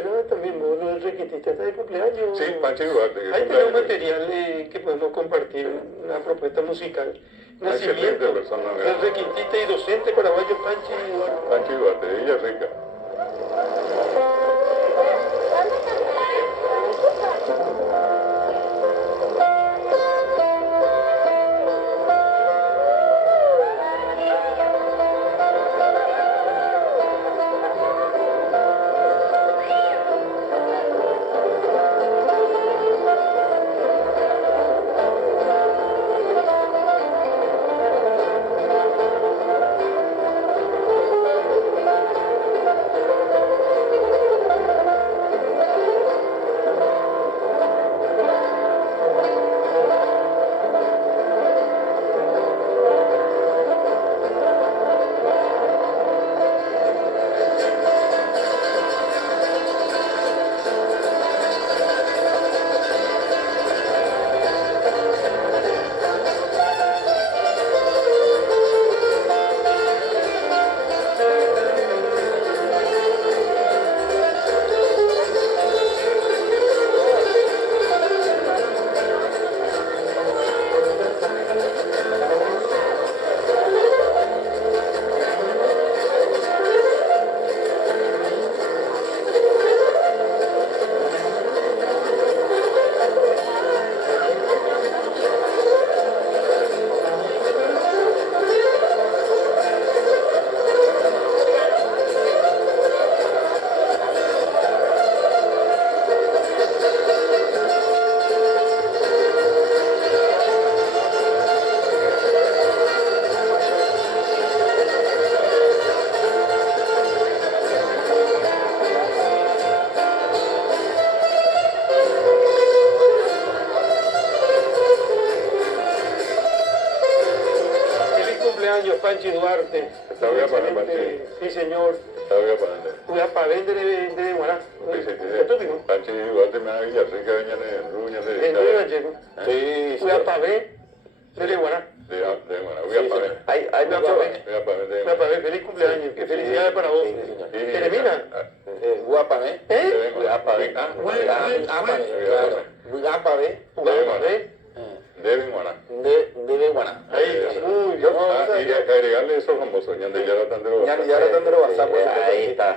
mencionaba también vos, lo del requisitista de cumpleaños. Sí, Pancho Duarte. Ahí tenemos material que podemos compartir, una propuesta musical. Nacimiento persona, del requisitista y docente paraguayo Pancho Duarte. Pancho Duarte, de Villarrica. Cumpleaños, Panchi Duarte. Está bien para Panchi. Sí, señor. Está bien para él. Voy a pavender de Guará. Sí, sí, ¿Tú mismo? Panchi Duarte me da Villarrica, Ruña de... ¿En Río Gallego? Sí, Voy a pavé de Guará. De Guará, voy a pavé. Voy a pavé. Feliz cumpleaños. Que felicidades para vos. ¿Termina? Guapame. ¿Eh? Guapame. Deben Guará. Debe guaná. Ahí, muy bien. Y agregarle eso famoso, ñande ya la tandero. Ya lo tendré WhatsApp. Ahí está.